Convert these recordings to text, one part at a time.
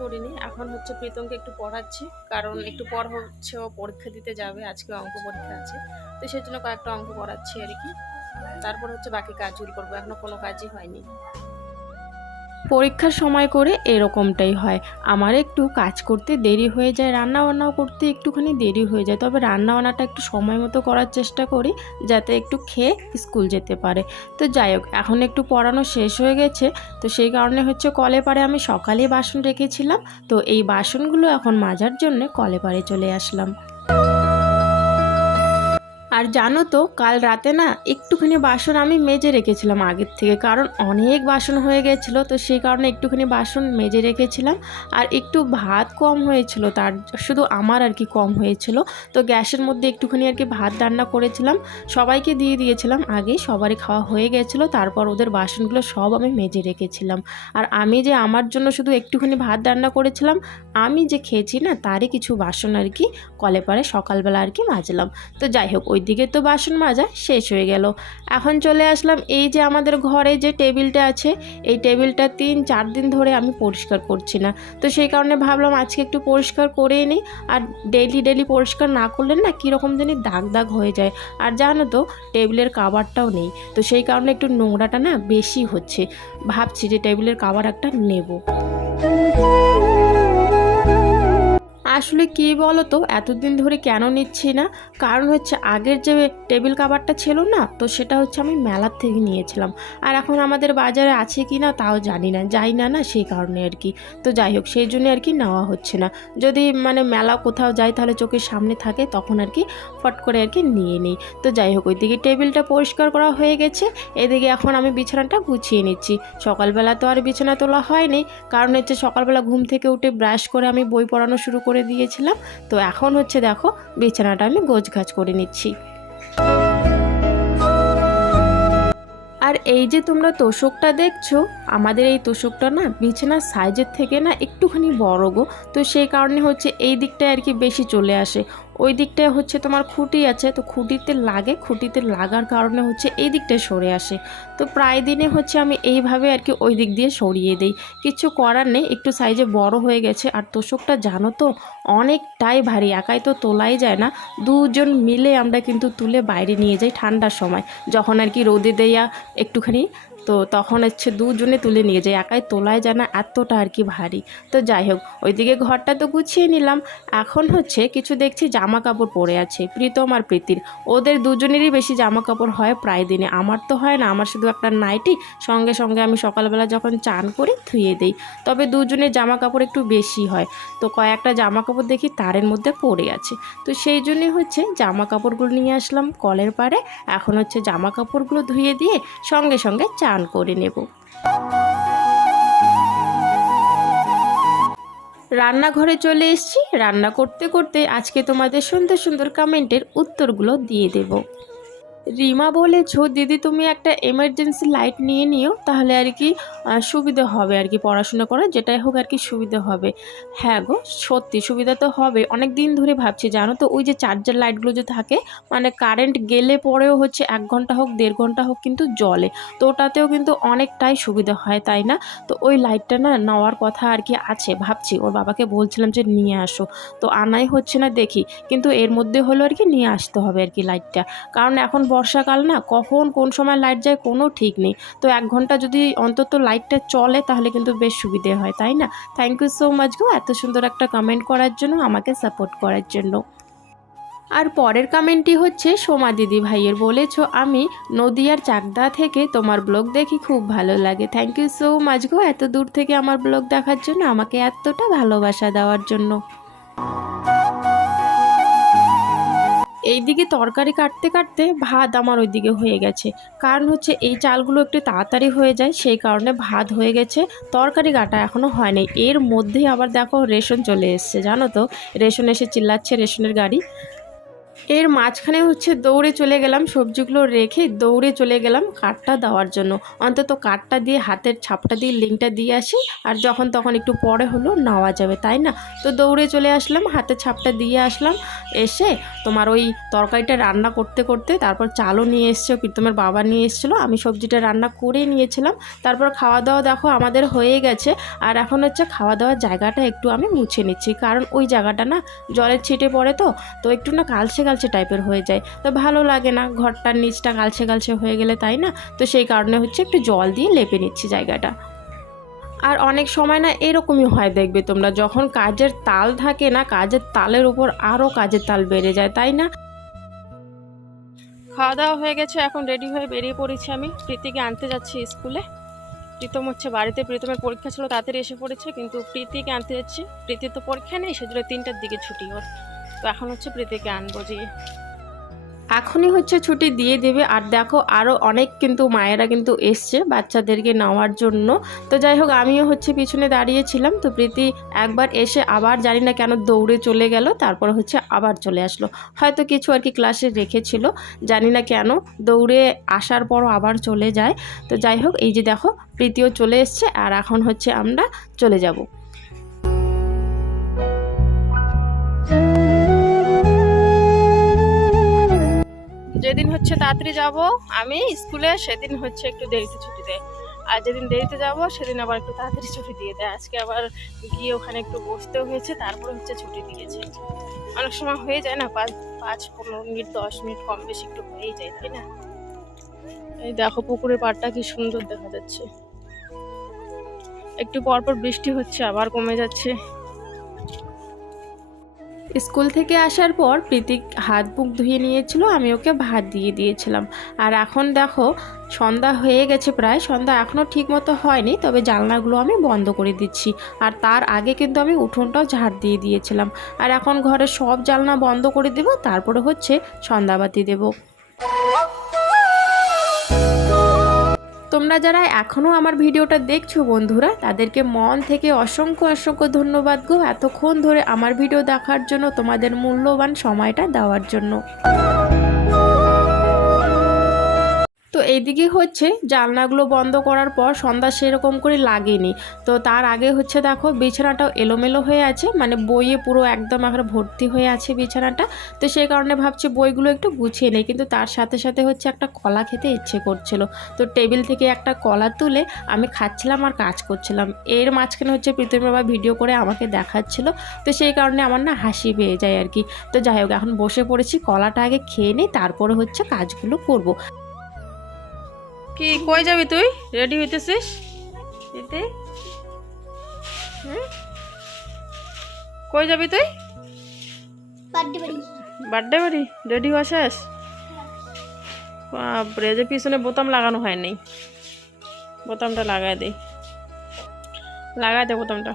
করিনি। এখন হচ্ছে প্রীতমকে একটু পড়াচ্ছি, কারণ একটু পর হচ্ছে ও পরীক্ষা দিতে যাবে, আজকে অঙ্ক পরীক্ষা আছে। তো সেই জন্য কয়েকটা অঙ্ক পড়াচ্ছি আর কি। তারপর হচ্ছে বাকি কাজগুলো করব, এখনও কোনো কাজই হয়নি। পরীক্ষার সময় করে এরকমটাই হয়। আমার একটু কাজ করতে দেরি হয়ে যায় রান্না বান্নাও করতে একটুখানি দেরি হয়ে যায়। তবে রান্না বান্নাটা একটু সময় মতো করার চেষ্টা করি, যাতে একটু খেয়ে স্কুল যেতে পারে। তো যাই হোক, এখন একটু পড়ানো শেষ হয়ে গেছে। তো সেই কারণে হচ্ছে কলে পারে আমি সকালে বাসন রেখেছিলাম। তো এই বাসনগুলো এখন মাজার জন্য কলে পারে চলে আসলাম। আর জানো তো, কাল রাতে না একটুখানি বাসন আমি মেজে রেখেছিলাম আগের থেকে। কারণ অনেক বাসন হয়ে গেছিল, তো সেই কারণে একটুখানি বাসন মেজে রেখেছিলাম। আর একটু ভাত কম হয়েছিল, তার শুধু আমার আর কি কম হয়েছিল। তো গ্যাসের মধ্যে একটুখানি আর কি ভাত রান্না করেছিলাম। সবাইকে দিয়ে দিয়েছিলাম আগে, সবারই খাওয়া হয়ে গেছিল, তারপর ওদের বাসনগুলো সব আমি মেজে রেখেছিলাম। আর আমি যে আমার জন্য শুধু একটুখানি ভাত রান্না করেছিলাম, আমি যে খেয়েছি না, তারই কিছু বাসন আর কি কলে পারে সকালবেলা আর কি মাজলাম। তো যাই হোক ওইদিকে তো বাসন মাজা শেষ হয়ে গেল। এখন চলে আসলাম এই যে আমাদের ঘরে যে টেবিলটা আছে, এই টেবিলটা তিন চার দিন ধরে আমি পরিষ্কার করছি না। তো সেই কারণে ভাবলাম আজকে একটু পরিষ্কার করেই নিই। আর ডেলি ডেলি পরিষ্কার না করলে না কীরকম জানি দাগ দাগ হয়ে যায়। আর জানো তো, টেবিলের কাভারটাও নেই। তো সেই কারণে একটু নোংরাটা না বেশি হচ্ছে। ভাবছি যে টেবিলের কাভার একটা নেব। আসলে কী বলো তো এতদিন ধরে কেন নিচ্ছি না? কারণ হচ্ছে আগের যে টেবিল কাভারটা ছিল না, তো সেটা হচ্ছে আমি মেলার থেকে নিয়েছিলাম। আর এখন আমাদের বাজারে আছে কি না তাও জানি না, যাই না না সেই কারণে আর কি। তো যাই হোক, সেই জন্য আর কি নেওয়া হচ্ছে না। যদি মানে মেলা কোথাও যাই তাহলে চোখের সামনে থাকে, তখন আর কি ফট করে আর কি নিয়ে নিই। তো যাই হোক, ওইদিকে টেবিলটা পরিষ্কার করা হয়ে গেছে। এদিকে এখন আমি বিছানাটা গুছিয়ে নিচ্ছি। সকালবেলা তো আর বিছানা তোলা হয়নি, কারণ হচ্ছে সকালবেলা ঘুম থেকে উঠে ব্রাশ করে আমি বই পড়ানো শুরু করে দিয়েছিলাম। তো এখন হচ্ছে দেখো বিছানাটা আমি গোছগাছ করে নিচ্ছি। আর এই যে তোমরা তোষকটা দেখছ, আমাদের এই তোষকটা না বিছানার সাইজের থেকে না একটুখানি বড় গো। তো সেই কারণে হচ্ছে এই দিকটায় আর কি বেশি চলে আসে। ওই দিকটায় হচ্ছে তোমার খুঁটি আছে, তো খুঁটিতে লাগে, খুঁটিতে লাগার কারণে হচ্ছে এই দিকটায় সরে আসে। তো প্রায় দিনে হচ্ছে আমি এইভাবে আর কি ওই দিক দিয়ে সরিয়ে দিই। কিছু করার নেই, একটু সাইজে বড় হয়ে গেছে। আর তোষকটা জানো তো, অনেকটাই ভারী। একাই তো তোলাই যায় না। দুজন মিলে আমরা কিন্তু তুলে বাইরে নিয়ে যাই ঠান্ডার সময়। যখন আর কি রোদে দেয়া একটুখানি তো তখন হচ্ছে দুজনে তুলে নিয়ে যায়। একাই তোলায় যায় না এতটা আর কি ভারী। তো যাই হোক, ওইদিকে ঘরটা তো গুছিয়ে নিলাম। এখন হচ্ছে কিছু দেখছি জামা কাপড় পরে আছে, প্রীতম আর প্রীতির। ওদের দুজনেরই বেশি জামা কাপড় হয় প্রায় দিনে। আমার তো হয় না, আমার শুধু একটা নাইটি। সঙ্গে সঙ্গে আমি সকালবেলা যখন চান করি ধুয়ে দিই। তবে দুজনের জামা কাপড় একটু বেশি হয়। তো কয়েকটা জামা কাপড় দেখি তারের মধ্যে পড়ে আছে। তো সেই জন্যই হচ্ছে জামা কাপড়গুলো নিয়ে আসলাম কলের পাড়ে। এখন হচ্ছে জামা কাপড়গুলো ধুয়ে দিয়ে সঙ্গে সঙ্গে চান করে নেব। রান্নাঘরে চলে এসেছি। রান্না করতে করতে আজকে তোমাদের সুন্দর সুন্দর কমেন্টের উত্তরগুলো দিয়ে দেব। রিমা বলেছ দিদি, তুমি একটা এমার্জেন্সি লাইট নিয়ে নিও, তাহলে আর কি সুবিধা হবে আর কি পড়াশোনা করার, যেটাই হোক আর কি সুবিধা হবে। হ্যাঁ গো, সত্যি সুবিধা তো হবে। অনেক দিন ধরে ভাবছি, জানো তো, ওই যে চার্জার লাইটগুলো যে থাকে মানে কারেন্ট গেলে পরেও হচ্ছে এক ঘণ্টা হোক, দেড় ঘণ্টা হোক কিন্তু জ্বলে। তো ওটাতেও কিন্তু অনেকটাই সুবিধা হয়, তাই না? তো ওই লাইটটা না নেওয়ার কথা আর কি আছে, ভাবছি। ওর বাবাকে বলছিলাম যে নিয়ে আসো। তো আনাই হচ্ছে না দেখি, কিন্তু এর মধ্যে হলো আর কি নিয়ে আসতে হবে আর কি লাইটটা কারণ এখন বর্ষাকাল না, কখন কোন সময় লাইট যায় কোনো ঠিক নেই। তো এক ঘণ্টা যদি অন্তত লাইটটা চলে তাহলে কিন্তু বেশ সুবিধে হয়, তাই না? থ্যাংক ইউ সো মাচ গো, এত সুন্দর একটা কমেন্ট করার জন্য, আমাকে সাপোর্ট করার জন্য। আর পরের কমেন্টটি হচ্ছে সোমা দিদি ভাইয়ের, বলেছ, আমি নদিয়ার চাকদা থেকে তোমার ব্লগ দেখি খুব ভালো লাগে। থ্যাংক ইউ সো মাচ গো, এত দূর থেকে আমার ব্লগ দেখার জন্য, আমাকে এতটা ভালোবাসা দেওয়ার জন্য। এইদিকে তরকারি কাটতে কাটতে ভাত আমার ওইদিকে হয়ে গেছে। কারণ হচ্ছে এই চালগুলো একটু তাড়াতাড়ি হয়ে যায়, সেই কারণে ভাত হয়ে গেছে। তরকারি কাটা এখনও হয়নি এর মধ্যেই আবার দেখো রেশন চলে এসছে, জানো তো? রেশন এসে চিল্লাচ্ছে রেশনের গাড়ি। এর মাঝখানে হচ্ছে দৌড়ে চলে গেলাম, সবজিগুলো রেখে দৌড়ে চলে গেলাম কাঠটা দেওয়ার জন্য। অন্তত কাঠটা দিয়ে, হাতের ছাপটা দিয়ে, লিঙ্কটা দিয়ে আসি, আর যখন তখন একটু পরে হলো নেওয়া যাবে, তাই না? তো দৌড়ে চলে আসলাম, হাতের ছাপটা দিয়ে আসলাম, এসে তোমার ওই তরকারিটা রান্না করতে করতে তারপর চালও নিয়ে এসছে প্রীতমের বাবা নিয়ে এসেছিল, আমি সবজিটা রান্না করে নিয়েছিলাম। তারপর খাওয়া দাওয়া দেখো আমাদের হয়ে গেছে, আর এখন হচ্ছে খাওয়া দাওয়ার জায়গাটা একটু আমি মুছে নিচ্ছি, কারণ ওই জায়গাটা না জলের ছিটে পড়ে তো তো একটু না কালচে কালচে টাইপের হয়ে যায়। তো ভালো লাগে না, ঘরটার নিচটা কালচে কালচে হয়ে গেলে তাই না? তো সেই কারণে হচ্ছে একটু জল দিয়ে লেপে নিচ্ছি জায়গাটা। আর অনেক সময় না এরকমই হয় দেখবে তোমরা, যখন কাজের তাল থাকে না, কাজের তালের উপর আরও কাজের তাল বেড়ে যায়, তাই না? খাওয়া দাওয়া হয়ে গেছে, এখন রেডি হয়ে বেরিয়ে পড়েছি আমি। প্রীতিকে আনতে যাচ্ছি স্কুলে। প্রীতম হচ্ছে বাড়িতে, প্রীতমের পরীক্ষা ছিল, তাড়াতাড়ি এসে পড়েছে, কিন্তু প্রীতিকে আনতে যাচ্ছি। প্রীতি তো পরীক্ষা নেই, সেজন্য তিনটার দিকে ছুটি ওর। তো এখন হচ্ছে প্রীতিকে আনব যে এখনই হচ্ছে ছুটি দিয়ে দেবে। আর দেখো আরও অনেক কিন্তু মায়েরা কিন্তু এসছে বাচ্চাদেরকে নেওয়ার জন্য। তো যাই হোক, আমিও হচ্ছে পিছনে দাঁড়িয়েছিলাম তো প্রীতি একবার এসে আবার জানি না কেন দৌড়ে চলে গেল, তারপর হচ্ছে আবার চলে আসলো। হয়তো কিছু আর কি ক্লাসে রেখেছিল, জানি না কেন। দৌড়ে আসার পরও আবার চলে যায়। তো যাই হোক, এই যে দেখো, প্রীতিও চলে এসছে। আর এখন হচ্ছে আমরা চলে যাব। যেদিন হচ্ছে তাড়াতাড়ি যাব, আমি স্কুলে, সেদিন হচ্ছে একটু দেরিতে ছুটি দেয়। আর যেদিন দেরিতে যাব, সেদিন আবার একটু তাড়াতাড়ি ছুটি দিয়ে দেয়। আজকে আবার গিয়ে ওখানে একটু বসতেও হয়েছে, তারপরে হচ্ছে ছুটি দিয়েছে। অনেক সময় হয়ে যায় না, পাঁচ পাঁচ, পনেরো মিনিট, দশ মিনিট কম বেশি একটু হয়েই যায়, তাই না? এই দেখো পুকুরের পাড়টা কি সুন্দর দেখা যাচ্ছে। একটু পরপর বৃষ্টি হচ্ছে, আবার কমে যাচ্ছে। স্কুল থেকে আসার পর প্রীতিক হাত বুক ধুয়ে নিয়েছিল, আমি ওকে ভাত দিয়ে দিয়েছিলাম। আর এখন দেখো, সন্ধ্যা হয়ে গেছে প্রায়, সন্ধ্যা এখনও ঠিক মতো হয়নি, তবে জানলাগুলো আমি বন্ধ করে দিচ্ছি। আর তার আগে কিন্তু আমি উঠোনটাও ঝাড় দিয়ে দিয়েছিলাম। আর এখন ঘরে সব জালনা বন্ধ করে দেব, তারপরে হচ্ছে সন্ধ্যাবাতি দেবো। তোমরা যারা এখনও আমার ভিডিওটা দেখছ বন্ধুরা, তাদেরকে মন থেকে অসংখ্য অসংখ্য ধন্যবাদ গো এতক্ষণ ধরে আমার ভিডিও দেখার জন্য তোমাদের মূল্যবান সময়টা দেওয়ার জন্য। এইদিকে হচ্ছে জানলাগুলো বন্ধ করার পর সন্ধ্যা সেরকম করে লাগেনি। তো তার আগে হচ্ছে দেখো বিছানাটাও এলোমেলো হয়ে আছে মানে বইয়ে পুরো একদম এখন ভর্তি হয়ে আছে বিছানাটা। তো সেই কারণে ভাবছি বইগুলো একটু গুছিয়ে নেই, কিন্তু তার সাথে সাথে হচ্ছে একটা কলা খেতে ইচ্ছে করছিল। তো টেবিল থেকে একটা কলা তুলে আমি খাচ্ছিলাম আর কাজ করছিলাম। এর মাঝখানে হচ্ছে প্রীতম বাবা ভিডিও করে আমাকে দেখাচ্ছিল, তো সেই কারণে আমার না হাসি পেয়ে যায় আর কি। তো যাই হোক, এখন বসে পড়েছি, কলাটা আগে খেয়ে নিই, তারপরে হচ্ছে কাজগুলো করব। কি কই যাবি তুই? রেডি হইতেছিস? দিতে? কই যাবি তুই? বার্থডে বাড়ি। রেডি হওয়া শেষ? বাপরে যে পিছনে বোতাম লাগানো হয় নাই। বোতামটা লাগাই দিই লাগাই দে বোতামটা।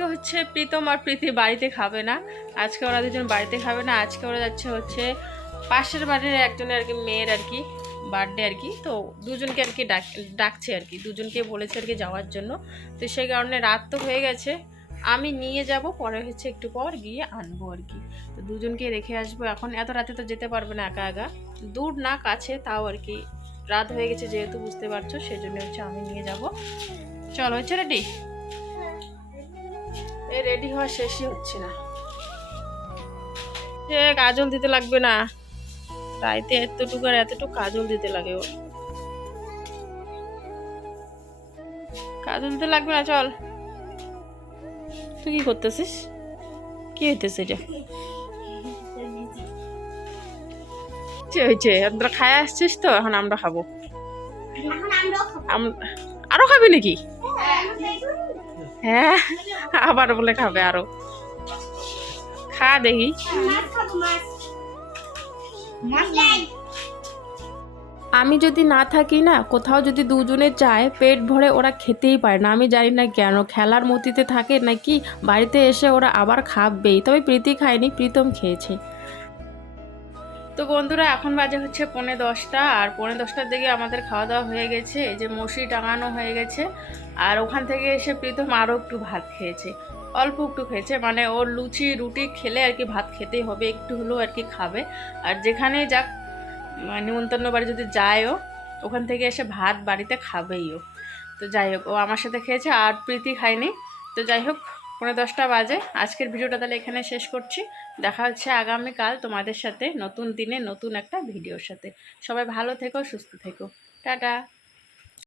আজকে হচ্ছে প্রীতম আর প্রীতি বাড়িতে খাবে না। আজকে ওরা দুজন বাড়িতে খাবে না। আজকে ওরা যাচ্ছে হচ্ছে পাশের বাড়ির একজনের আর কি মেয়ের আর কি বার্থডে আর কি। তো দুজনকে আর কি ডাক, ডাকছে আর কি। দুজনকে বলেছে আর কি যাওয়ার জন্য। তো সেই কারণে রাত তো হয়ে গেছে। আমি নিয়ে যাব, পরে হচ্ছে একটু পর গিয়ে আনব আর কি। তো দুজনকে রেখে আসব। এখন এত রাতে তো যেতে পারবে না একা একা। দূর না কাছে, তাও আর কি রাত হয়ে গেছে যেহেতু বুঝতে পারছ সেই জন্য হচ্ছে আমি নিয়ে যাব। চলো হচ্ছে রেডি এ রেডি হওয়া শেষই হচ্ছে না। সে কাজল দিতে লাগবে না। রাইতে এতটুকু আর এতটুকু কাজল দিতে লাগে ওর। কাজল দিতে লাগবে না চল। তুই কি করতেছিস? কি হইতেছে এটা? হয়েছে? আমরা খায় আসছিস তো এখন আমরা খাব। আরও খাবি নাকি? হ্যাঁ আবার বলে খাবে আরও। খা দেখি। আমি যদি না থাকি না, কোথাও যদি দুজনে যায়, পেট ভরে ওরা খেতেই পারে না। আমি জানি না কেন, খেলার মতিতে থাকে নাকি? বাড়িতে এসে ওরা আবার খাবেই। তবে প্রীতি খায়নি, প্রীতম খেয়েছে। তো বন্ধুরা, এখন বাজে হচ্ছে পৌনে দশটা আর পৌনে দশটার দিকে আমাদের খাওয়া দাওয়া হয়ে গেছে। এই যে মশি টাঙানো হয়ে গেছে। আর ওখান থেকে এসে প্রীতম আরও একটু ভাত খেয়েছে। অল্প একটু খেয়েছে মানে ওর লুচি, রুটি খেলে আর কি ভাত খেতেই হবে, একটু হলেও আর কি খাবে। আর যেখানে যাক মানে নিমন্ত্রণ বাড়ি যদি যায়ও, ওখান থেকে এসে ভাত বাড়িতে খাবেই ও তো যাই হোক, ও আমার সাথে খেয়েছে আর প্রীতি খায়নি। তো যাই হোক পনেরো দশটা বাজে। আজকের ভিডিওটা তাহলে এখানে শেষ করছি। দেখা হচ্ছে আগামীকাল তোমাদের সাথে নতুন দিনে নতুন একটা ভিডিওর সাথে। সবাই ভালো থেকো, সুস্থ থেকো। টাটা।